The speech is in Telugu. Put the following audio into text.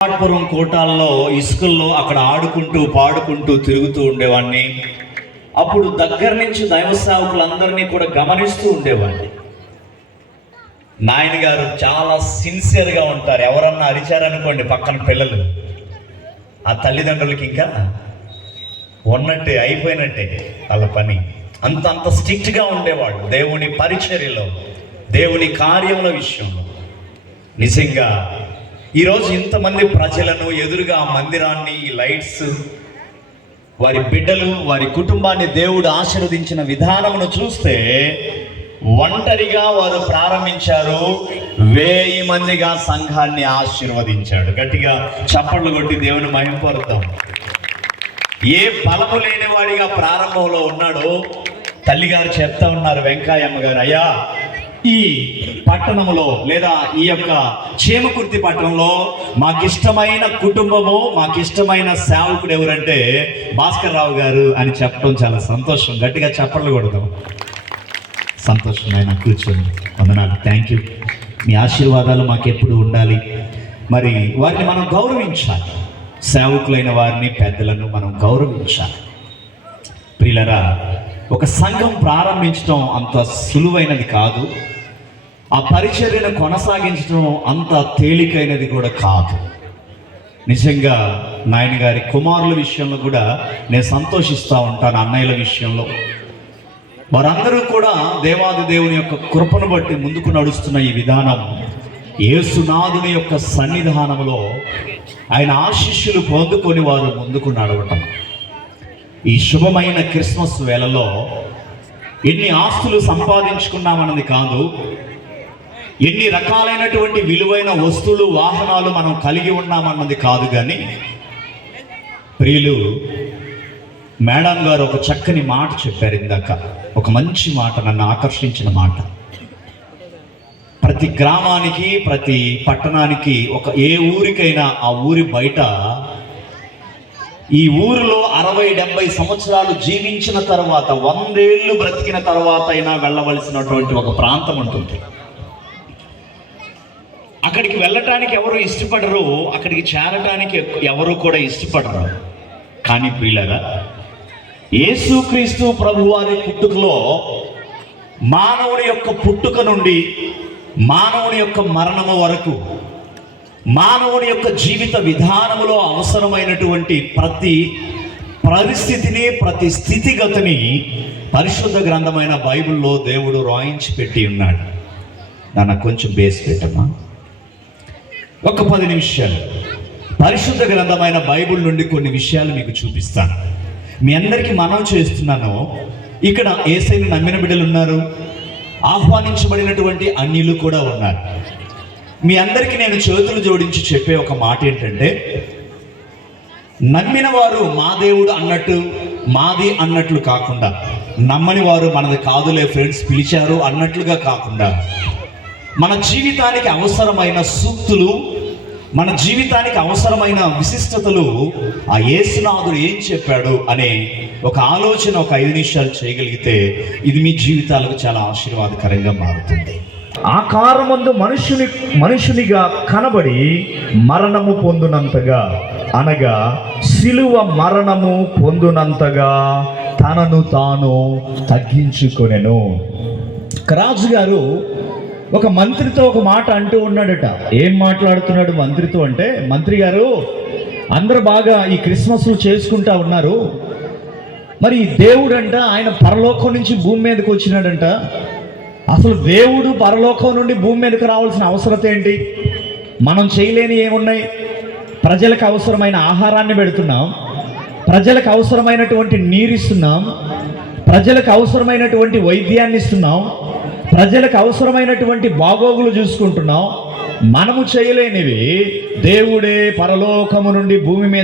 పురం కోటాల్లో ఇసుకల్లో అక్కడ ఆడుకుంటూ పాడుకుంటూ తిరుగుతూ ఉండేవాడిని. అప్పుడు దగ్గర నుంచి దైవ సేవకులందరినీ కూడా గమనిస్తూ ఉండేవాడిని. నాయన గారు చాలా సిన్సియర్గా ఉంటారు. ఎవరన్నా అరిచారనుకోండి పక్కన పిల్లలు, ఆ తల్లిదండ్రులకి ఇంకా ఉన్నట్టే, అయిపోయినట్టే వాళ్ళ పని. అంత స్ట్రిక్ట్గా ఉండేవాళ్ళు దేవుని పరిచర్యలో, దేవుని కార్యముల విషయంలో. నిజంగా ఈరోజు ఇంతమంది ప్రజలను ఎదురుగా మందిరాన్ని, ఈ లైట్స్, వారి బిడ్డలు, వారి కుటుంబాన్ని దేవుడు ఆశీర్వదించిన విధానమును చూస్తే ఒంటరిగా వారు ప్రారంభించారు, 1000 మందిగా సంఘాన్ని ఆశీర్వదించాడు. గట్టిగా చప్పట్లు కొట్టి దేవుని మహిమపరుద్దాం. ఏ బలము లేని వాడిగా ప్రారంభంలో ఉన్నాడో తల్లిగారు చెప్తా ఉన్నారు, వెంకాయమ్మ గారు, అయ్యా ఈ పట్టణంలో లేదా ఈ యొక్క చేమకుర్తి పట్టణంలో మాకిష్టమైన కుటుంబము, మాకిష్టమైన సేవకుడు ఎవరంటే భాస్కర్ రావు గారు అని చెప్పడం చాలా సంతోషం. గట్టిగా చప్పట్లు కొడదాం. సంతోషం ఆయన, కూర్చొని. వందనాలు, థ్యాంక్ యూ. మీ ఆశీర్వాదాలు మాకెప్పుడు ఉండాలి. మరి వారిని మనం గౌరవించాలి, సేవకులైన వారిని, పెద్దలను మనం గౌరవించాలి. ప్రియులరా, ఒక సంఘం ప్రారంభించడం అంత సులువైనది కాదు. ఆ పరిచర్యను కొనసాగించడం అంత తేలికైనది కూడా కాదు. నిజంగా నాయన గారి కుమారుల విషయంలో కూడా నేను సంతోషిస్తూ ఉంటాను. అన్నయ్యల విషయంలో వారందరూ కూడా దేవాది దేవుని యొక్క కృపను బట్టి ముందుకు నడుస్తున్న ఈ విధానం, యేసునాథుని యొక్క సన్నిధానంలో ఆయన ఆశీస్సులు పొందుకొని వారు ముందుకు నడవటం. ఈ శుభమైన క్రిస్మస్ వేళలో ఎన్ని ఆస్తులు సంపాదించుకున్నామన్నది కాదు, ఎన్ని రకాలైనటువంటి విలువైన వస్తువులు, వాహనాలు మనం కలిగి ఉన్నామన్నది కాదు. కానీ ప్రియులు, మేడం గారు ఒక చక్కని మాట చెప్పారు ఇందాక, ఒక మంచి మాట, నన్ను ఆకర్షించిన మాట. ప్రతి గ్రామానికి, ప్రతి పట్టణానికి, ఏ ఊరికైనా ఆ ఊరి బయట, ఈ ఊరిలో 60-70 సంవత్సరాలు జీవించిన తర్వాత, 100 ఏళ్ళు బ్రతికిన తర్వాత అయినా వెళ్ళవలసినటువంటి ఒక ప్రాంతం ఉంటుంది. అక్కడికి వెళ్ళటానికి ఎవరు ఇష్టపడరు, అక్కడికి చేరటానికి ఎవరు కూడా ఇష్టపడరు. కానీ ప్రియులారా, యేసుక్రీస్తు ప్రభువారి పుట్టుకలో, మానవుని యొక్క పుట్టుక నుండి మానవుని యొక్క మరణము వరకు, మానవుని యొక్క జీవిత విధానములో అవసరమైనటువంటి ప్రతి పరిస్థితిని, ప్రతి స్థితిగతిని పరిశుద్ధ గ్రంథమైన బైబిల్లో దేవుడు రాయించి పెట్టి ఉన్నాడు. దాన్ని కొంచెం బేస్ పెట్టమ్మా. ఒక 10 నిమిషాలు పరిశుద్ధ గ్రంథమైన బైబిల్ నుండి కొన్ని విషయాలు మీకు చూపిస్తాను. మీ అందరికీ మనం చేస్తున్నాను, ఇక్కడ యేసయ్యను నమ్మిన బిడ్డలు ఉన్నారు, ఆహ్వానించబడినటువంటి అన్యులు కూడా ఉన్నారు. మీ అందరికీ నేను చేతులు జోడించి చెప్పే ఒక మాట ఏంటంటే, నమ్మిన వారు మా దేవుడు అన్నట్టు, మాది అన్నట్లు కాకుండా, నమ్మని వారు మనది కాదులే ఫ్రెండ్స్ పిలిచారు అన్నట్లుగా కాకుండా, మన జీవితానికి అవసరమైన సూక్తులు, మన జీవితానికి అవసరమైన విశిష్టతలు, ఆ యేసునాథుడు ఏం చెప్పాడు అనే ఒక ఆలోచన ఒక 5 నిమిషాలు చేయగలిగితే ఇది మీ జీవితాలకు చాలా ఆశీర్వాదకరంగా మారుతుంది. ఆకారమందు మనుషునిగా కనబడి మరణము పొందునంతగా, అనగా సిలువ మరణము పొందునంతగా తనను తాను తగ్గించుకొనెను. రాజు గారు ఒక మంత్రితో ఒక మాట అంటూ ఉన్నాడట. ఏం మాట్లాడుతున్నాడు మంత్రితో అంటే, మంత్రి గారు, అందరూ బాగా ఈ క్రిస్మస్లు చేసుకుంటా ఉన్నారు, మరి దేవుడంట ఆయన పరలోకం నుంచి భూమి మీదకి వచ్చినాడంట. అసలు దేవుడు పరలోకం నుండి భూమి మీదకి రావాల్సిన అవసరత ఏంటి? మనం చేయలేని ఏమున్నాయి? ప్రజలకు అవసరమైన ఆహారాన్ని పెడుతున్నాం, ప్రజలకు అవసరమైనటువంటి నీరు ఇస్తున్నాం, ప్రజలకు అవసరమైనటువంటి వైద్యాన్ని ఇస్తున్నాం, ప్రజలకు అవసరమైనటువంటి బాగోగులు చూసుకుంటున్నాం. మనము చేయలేనివి దేవుడే పరలోకము నుండి భూమి మీద